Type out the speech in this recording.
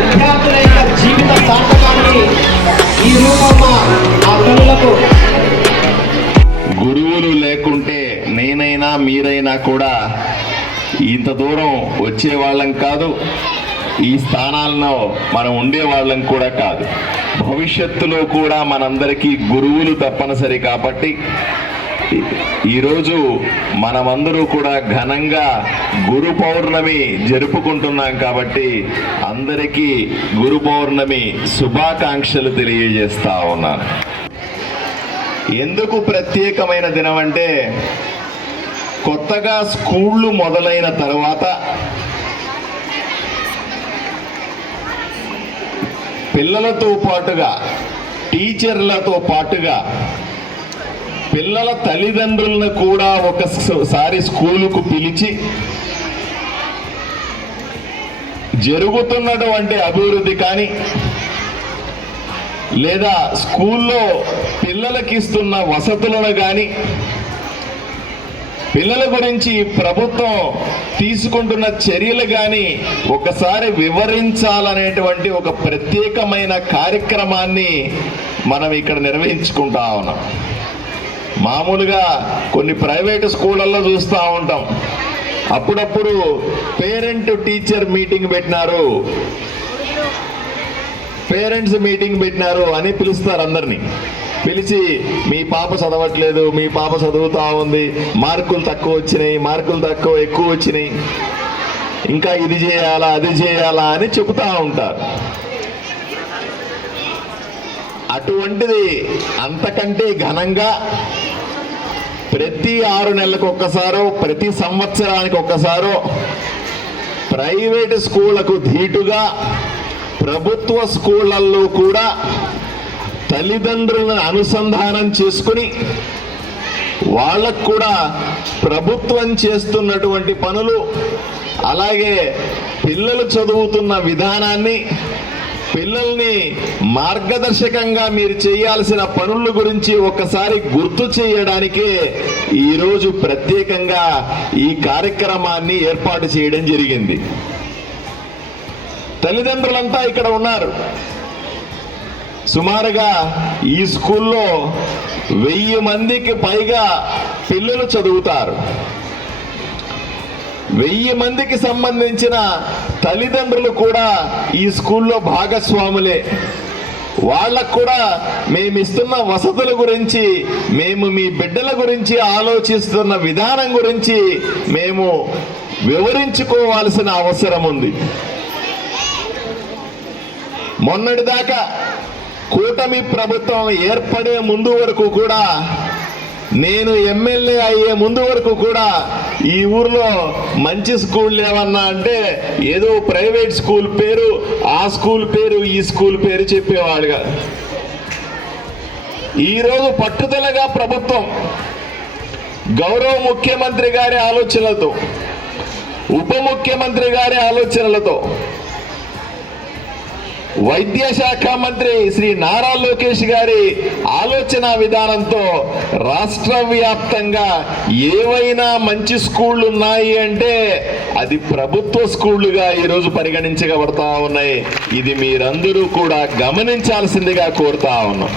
విద్యార్థుల యొక్క జీవిత సార్థకాన్ని ఈ రూపంలో ఆ తల్లులకు గురువులు లేకుంటే నేనైనా మీరైనా కూడా ఇంత దూరం వచ్చేవాళ్ళం కాదు, ఈ స్థానాల్లో మనం ఉండేవాళ్ళం కూడా కాదు. భవిష్యత్తులో కూడా మనందరికీ గురువులు తప్పనిసరి కాబట్టి ఈరోజు మనమందరూ కూడా ఘనంగా గురు పౌర్ణమి జరుపుకుంటున్నాం కాబట్టి అందరికీ గురు పౌర్ణమి శుభాకాంక్షలు తెలియజేస్తా ఉన్నాను. ఎందుకు ప్రత్యేకమైన దినం అంటే, కొత్తగా స్కూళ్ళు మొదలైన తర్వాత పిల్లలతో పాటుగా టీచర్లతో పాటుగా పిల్లల తల్లిదండ్రులను కూడా ఒకసారి స్కూలుకు పిలిచి జరుగుతున్నటువంటి అభివృద్ధి కానీ లేదా స్కూల్లో పిల్లలకి ఇస్తున్న వసతులను కానీ పిల్లల గురించి ప్రభుత్వం తీసుకుంటున్న చర్యలు కానీ ఒకసారి వివరించాలనేటువంటి ఒక ప్రత్యేకమైన కార్యక్రమాన్ని మనం ఇక్కడ నిర్వహించుకుంటా ఉన్నాం. మామూలుగా కొన్ని ప్రైవేటు స్కూళ్ళల్లో చూస్తూ ఉంటాం, అప్పుడప్పుడు పేరెంట్ టీచర్ మీటింగ్ పెట్టినారు, పేరెంట్స్ మీటింగ్ పెట్టినారు అని పిలుస్తారు. అందరినీ పిలిచి మీ పాప చదవట్లేదు, మీ పాప చదువుతూ ఉంది, మార్కులు తక్కువ వచ్చినాయి, మార్కులు ఎక్కువ వచ్చినాయి, ఇంకా ఇది చేయాలా అది చేయాలా అని చెబుతూ ఉంటారు. అటువంటిది అంతకంటే ఘనంగా ప్రతి 6 నెలలకు ఒక్కసారో ప్రతి సంవత్సరానికి ఒక్కసారో ప్రైవేటు స్కూళ్లకు ధీటుగా ప్రభుత్వ స్కూళ్లలో కూడా తల్లిదండ్రులను అనుసంధానం చేసుకుని వాళ్ళకు కూడా ప్రభుత్వం చేస్తున్నటువంటి పనులు, అలాగే పిల్లలు చదువుతున్న విధానాన్ని, పిల్లల్ని మార్గదర్శకంగా మీరు చేయాల్సిన పనుల గురించి ఒకసారి గుర్తు చేయడానికే ఈరోజు ప్రత్యేకంగా ఈ కార్యక్రమాన్ని ఏర్పాటు చేయడం జరిగింది. తల్లిదండ్రులంతా ఇక్కడ ఉన్నారు. సుమారుగా ఈ స్కూల్లో 1000 మందికి పైగా పిల్లలు చదువుతారు. 1000 మందికి సంబంధించిన తల్లిదండ్రులు కూడా ఈ స్కూల్లో భాగస్వాములే. వాళ్ళకు కూడా మేము ఇస్తున్న వసతుల గురించి, మేము మీ బిడ్డల గురించి ఆలోచిస్తున్న విధానం గురించి మేము వివరించుకోవాల్సిన అవసరం ఉంది. మొన్నటిదాకా కూటమి ప్రభుత్వం ఏర్పడే ముందు వరకు కూడా, నేను ఎమ్మెల్యే అయ్యే ముందు వరకు కూడా ఈ ఊర్లో మంచి స్కూల్ ఏమన్నా అంటే ఏదో ప్రైవేట్ స్కూల్ పేరు, ఆ స్కూల్ పేరు, ఈ స్కూల్ పేరు చెప్పేవాడుగా. ఈరోజు పట్టుదలగా ప్రభుత్వం గౌరవ ముఖ్యమంత్రి గారి ఆలోచనలతో, ఉప ముఖ్యమంత్రి గారి ఆలోచనలతో, వైద్య శాఖ మంత్రి శ్రీ నారా లోకేష్ గారి ఆలోచన విధానంతో రాష్ట్ర వ్యాప్తంగా ఏవైనా మంచి స్కూళ్ళు ఉన్నాయి అంటే అది ప్రభుత్వ స్కూళ్ళుగా ఈరోజు పరిగణించబడతా ఉన్నాయి. ఇది మీరందరూ కూడా గమనించాల్సిందిగా కోరుతా ఉన్నాం.